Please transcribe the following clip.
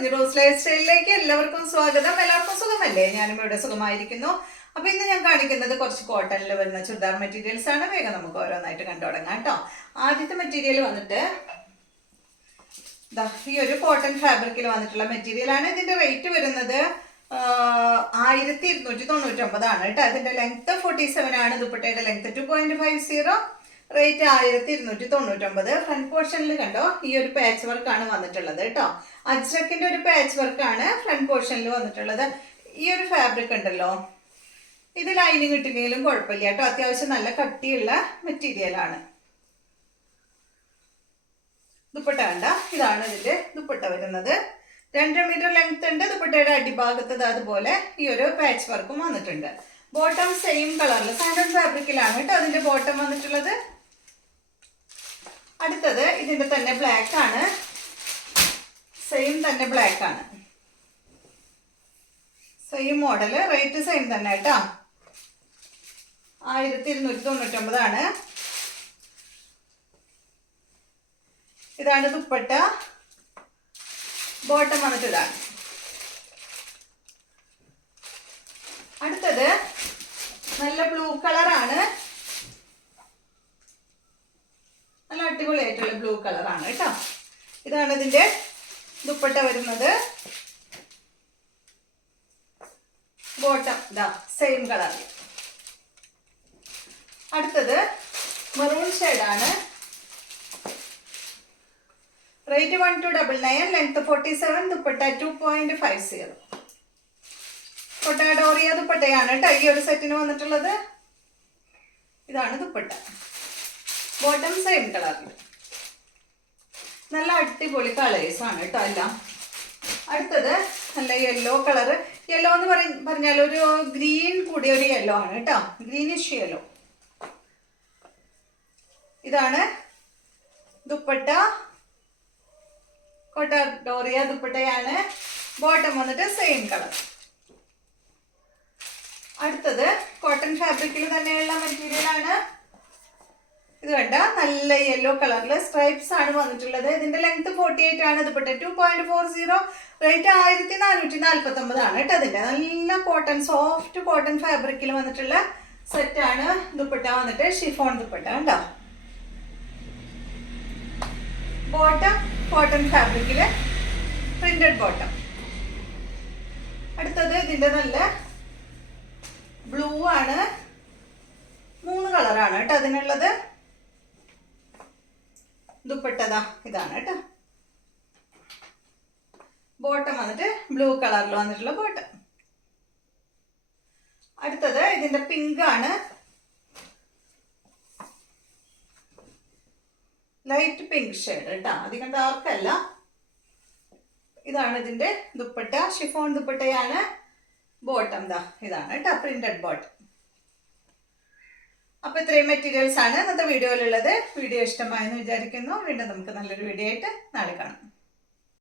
കുഞ്ഞു rose life സ്റ്റൈലിലേക്ക് എല്ലാവർക്കും സ്വാഗതം. എല്ലാവർക്കും സുഖമല്ലേ? ഞാനും ഇവിടെ സുഖമായിരിക്കുന്നു. അപ്പൊ ഇന്ന് ഞാൻ കാണിക്കുന്നത് കുറച്ച് കോട്ടണിൽ വരുന്ന ചുരിദാർ മെറ്റീരിയൽസ് ആണ്. വേഗം നമുക്ക് ഓരോന്നായിട്ട് കണ്ടു തുടങ്ങാം കേട്ടോ. ആദ്യത്തെ മെറ്റീരിയൽ വന്നിട്ട് ഈ ഒരു കോട്ടൺ ഫാബ്രിക്കിൽ വന്നിട്ടുള്ള മെറ്റീരിയൽ ആണ്. ഇതിന്റെ റേറ്റ് വരുന്നത് 1299 കേട്ടോ. ഇതിന്റെ ലെങ്ത് 47 ആണ്. ദുപ്പട്ടയുടെ ലെങ്ത് 2.50, റേറ്റ് 1299. ഫ്രണ്ട് പോർഷനിൽ കണ്ടോ ഈ ഒരു പാച്ച് വർക്ക് ആണ് വന്നിട്ടുള്ളത് കേട്ടോ. അജ്രക്കിന്റെ ഒരു പാച്ച് വർക്ക് ആണ് ഫ്രണ്ട് പോർഷനിൽ വന്നിട്ടുള്ളത്. ഈ ഒരു ഫാബ്രിക് ഉണ്ടല്ലോ, ഇത് ലൈനിങ് ഇട്ടില്ലെങ്കിലും കുഴപ്പമില്ല കേട്ടോ. അത്യാവശ്യം നല്ല കട്ടിയുള്ള മെറ്റീരിയൽ ആണ്. ദുപ്പട്ട കണ്ട, ഇതാണ് ഇതിന്റെ ദുപ്പട്ട വരുന്നത്. 2 മീറ്റർ ലെങ്ത് ഉണ്ട്. ദുപ്പട്ടയുടെ അടിഭാഗത്ത് അതുപോലെ ഈ ഒരു പാച്ച് വർക്കും വന്നിട്ടുണ്ട്. ബോട്ടം സെയിം കളറിൽ സാൻഡൺ ഫാബ്രിക്കിലാണ് കേട്ടോ അതിന്റെ ബോട്ടം വന്നിട്ടുള്ളത്. അടുത്തത് ഇതിന്റെ തന്നെ ബ്ലാക്ക് ആണ്. സെയിം തന്നെ ബ്ലാക്ക് ആണ്. സെയിം മോഡല്, റേറ്റ് സെയിം തന്നെ കേട്ടോ. 1299 ആണ്. ഇതാണ് ദുപ്പട്ട. ബോട്ടം വന്നിട്ട് ഇതാണ്. അടുത്തത് നല്ല ബ്ലൂ കളറാണ്. നല്ല അടിപൊളിയായിട്ടുള്ള ബ്ലൂ കളറാണ് കേട്ടോ. ഇതാണ് ഇതിന്റെ ദുപ്പട്ട വരുന്നത്. Bottom same colour. അടുത്തത് മെറൂൺ ഷെയ്ഡാണ്. Rate 1299, length 47, dupatta 2.50. ഡോറിയ ദുപ്പട്ടയാണ് കേട്ടോ ഈ ഒരു സെറ്റിന് വന്നിട്ടുള്ളത്. ഇതാണ് ദുപ്പട്ട. ബോട്ടം സെയിം കളറിൽ. നല്ല അടിപൊളി കളേഴ്സ് ആണ് കേട്ടോ എല്ലാം. അടുത്തത് നല്ല യെല്ലോ കളറ്. യെല്ലോ എന്ന് പറഞ്ഞാൽ ഒരു ഗ്രീൻ കൂടിയ ഒരു യെല്ലോ ആണ് കേട്ടോ. Greenish yellow. ഇതാണ് ദുപ്പട്ട. ഡോറിയ ദുപ്പട്ടയാണ്. ബോട്ടം വന്നിട്ട് സെയിം കളർ. അടുത്തത് കോട്ടൺ ഫാബ്രിക്കിൽ തന്നെയുള്ള മെറ്റീരിയൽ ആണ്. ഇത് കണ്ട നല്ല യെല്ലോ കളറിൽ സ്ട്രൈപ്സ് ആണ് വന്നിട്ടുള്ളത്. ഇതിന്റെ ലെങ്ത് 48 ആണ്. ദുപ്പട്ട 2.40, റേറ്റ് 1449 ആണ് കേട്ടോ. അതിന്റെ നല്ല കോട്ടൺ, സോഫ്റ്റ് കോട്ടൺ ഫാബ്രിക്കിൽ വന്നിട്ടുള്ള സെറ്റ് ആണ്. ദുപ്പട്ട വന്നിട്ട് ഷിഫോൺ ദുപ്പട്ട കണ്ടോ. ബോട്ടം കോട്ടൺ ഫാബ്രിക്കില് പ്രിന്റഡ് ബോട്ടം. അടുത്തത് ഇതിന്റെ നല്ല ബ്ലൂ ആണ്. 3 കളറാണ് കേട്ടോ അതിനുള്ളത്. ദുപ്പട്ട ഇതാണ് കേട്ടോ. ബോട്ടം വന്നിട്ട് ബ്ലൂ കളറിൽ വന്നിട്ടുള്ള ബോട്ടം. അടുത്തത് ഇതിന്റെ പിങ്ക് ആണ്. ലൈറ്റ് പിങ്ക് ഷെയ്ഡ് കേട്ടോ, അധികം ഡാർക്ക് അല്ല. ഇതാണ് ഇതിന്റെ ദുപ്പട്ട. ഷിഫോൺ ദുപ്പട്ടയാണ്. ബോട്ടം ഇതാണ് കേട്ടോ, പ്രിന്റഡ് ബോട്ടം. അപ്പൊ ഇത്രയും മെറ്റീരിയൽസ് ആണ് ഇന്നത്തെ വീഡിയോയിലുള്ളത്. വീഡിയോ ഇഷ്ടമായെന്ന് വിചാരിക്കുന്നു. വീണ്ടും നമുക്ക് നല്ലൊരു വീഡിയോ ആയിട്ട് നാളെ കാണാം.